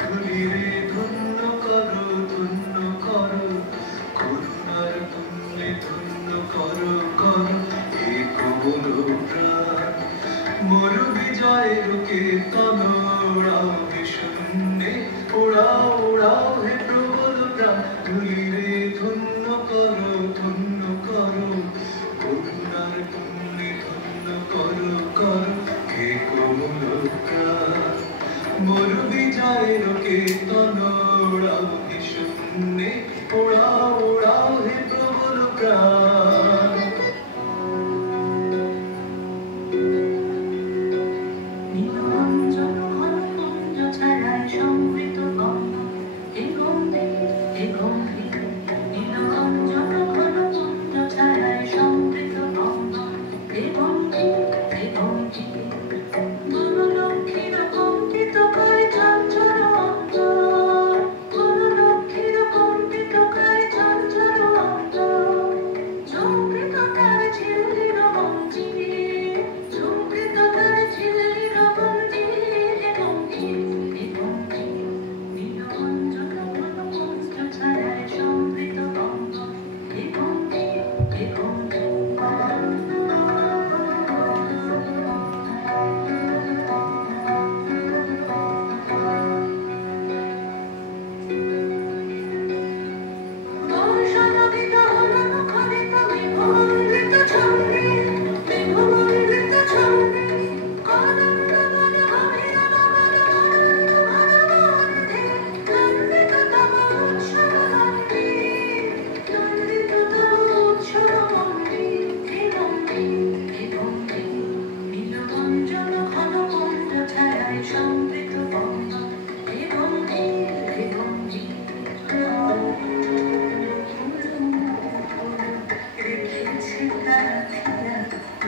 ধুলিরে ধন্য করো করুণার তুল্যে ধন্য করো এ কোমল প্রাণ মোর বিজয়ের কীর্তন ওড়াও শূন্যে ওড়াও হে প্রবল প্রাণ ধুলিরে ধন্য করো করুণার তুল্যে ধন্য করো হে কোমল প্রাণ মোর বিজয়ের কীর্তন ওড়াও শূন্যে ওড়াও হে প্রবল প্রাণ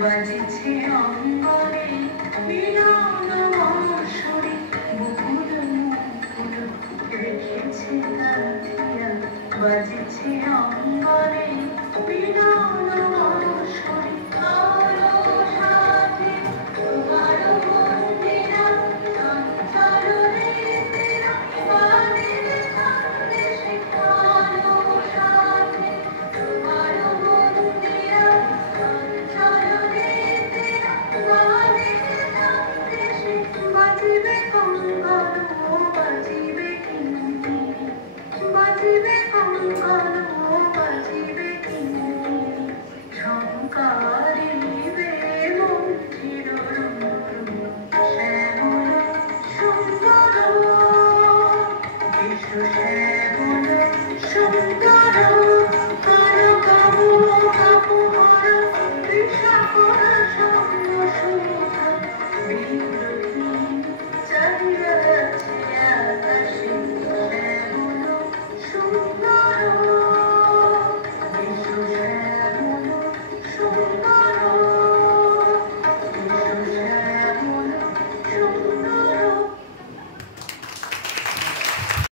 বাজিছে অঙ্গনে মিলন মনসরে মুকুল মুকুল রেখেছে গাথিয়া বাজিছে অঙ্গনে